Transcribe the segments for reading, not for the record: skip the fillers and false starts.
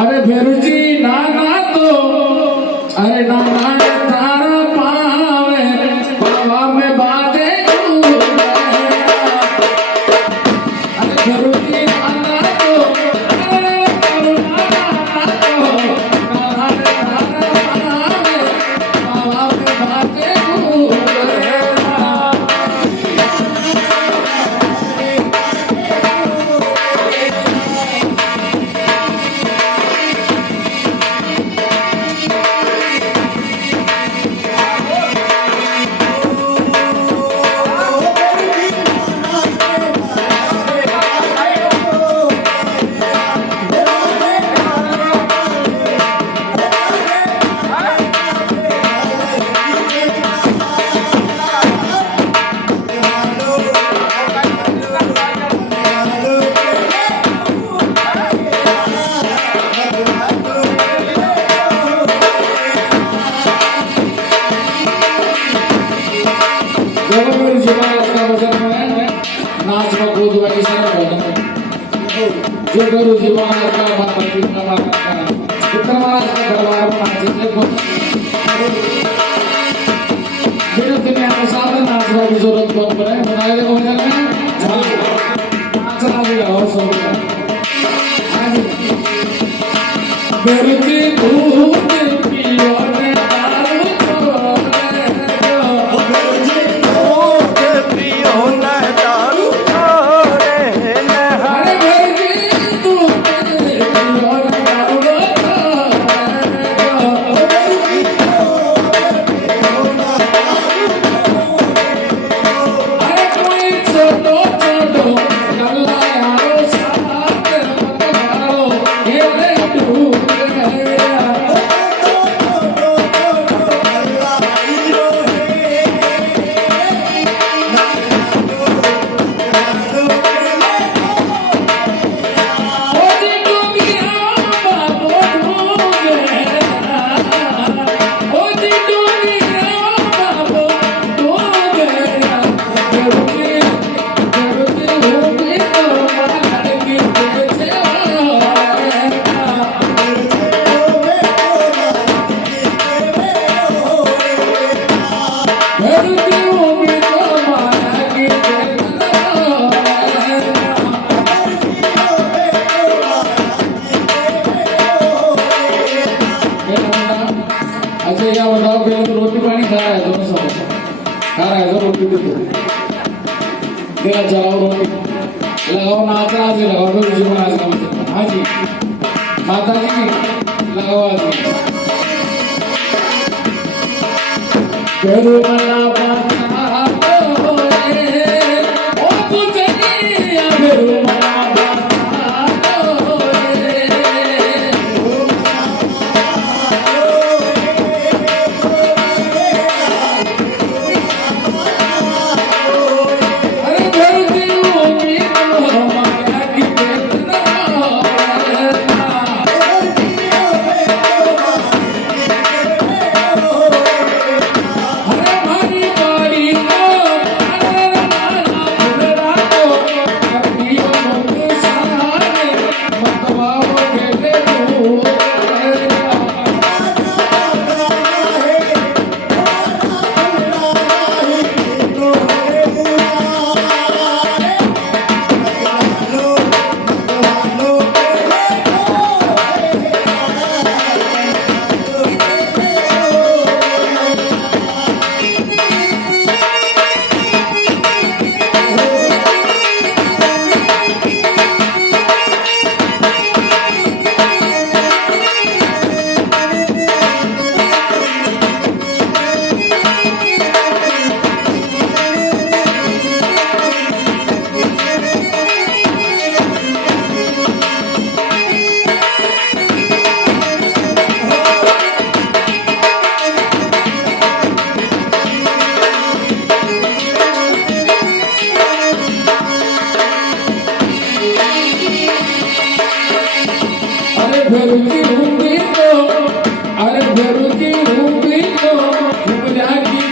अरे भेरुजी नाना तो अरे नाना तारा पावे बाबा में बादे अरे भेरुजी नाना तो अरे नाना तो नाना तारा पावे बाबा में बादे जो गुरु जीवन का बात का बात विक्रमाराज का दरबार में नाचे थे बिना दुनिया में साधन नाचने की जरूरत कौन पड़े बनाए देखो भजन में नाचना भी और सब बेरुची दूध पियो ने दारू छोड़े बेरुची दूध पियो ने दारू रोटी पानी खा रहा है दोनों सब खा रहा है तो रोटी भी दो तेरा जलाओ रोटी लगाओ नाचना आज लगाओ तो जीवन आज का मतलब हाँ जी माता जी लगाओ आज पेरुमला पाता ओ पुजनिया पेरुमला हरे भारी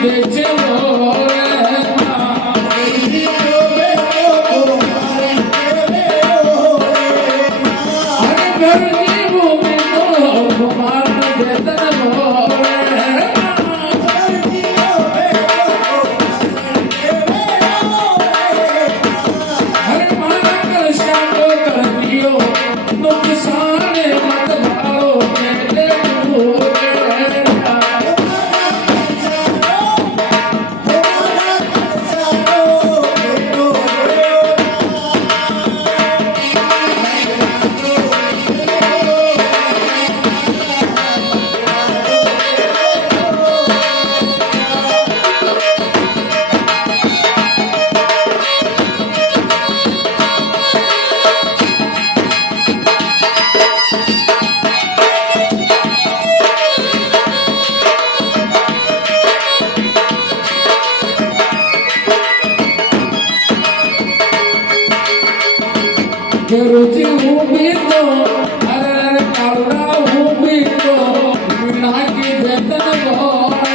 दे छे बोले अरे भरती भूमि तो कुमार देतन बोले अरे मारा कर श्यामो कर दियो नुकसान मत भालो मेरे भूले गुरुजी भूमि तो अरे कालना भूमि तो बिना की वेतन बोले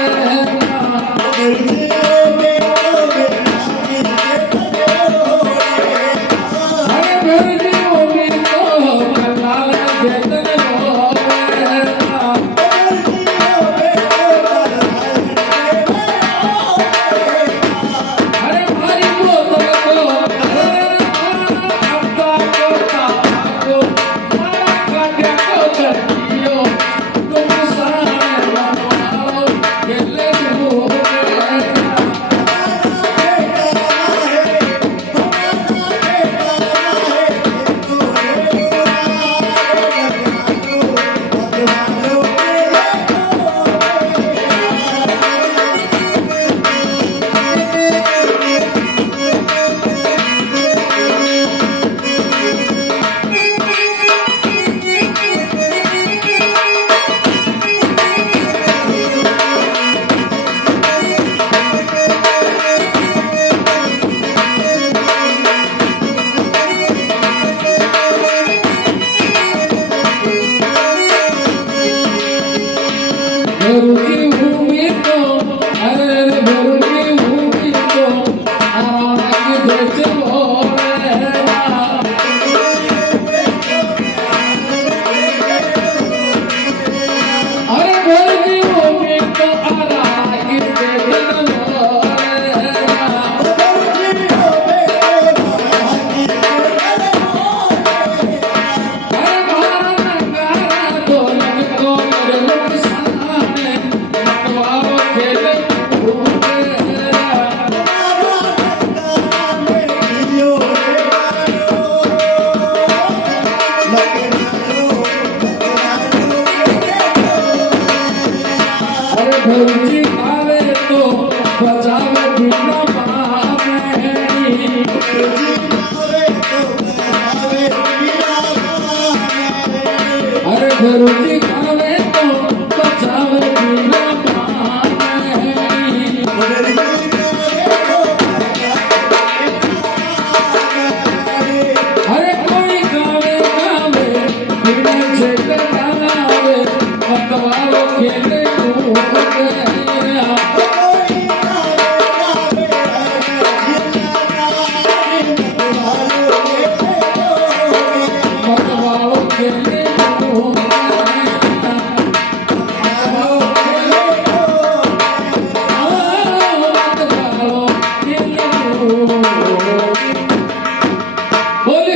अरे गुरुजी भूमि तो कलाल वेतन बोले अरे मारी बोतल को गुरुजी भूमि तो अरे गुरुजी भूमि तो आराम की देश बोले अरे गुरुजी भूमि तो आराम की देश बोले अरे मारा नंगारा तो लगतो मेरे नुकसान मतवाओ खेले भूले अरे गुरुजी आवे तो बचावे बिना पावे अरे गुरुजी आवे तो बचावे बिना पावे अरे कोई गावे गावे बिना जगत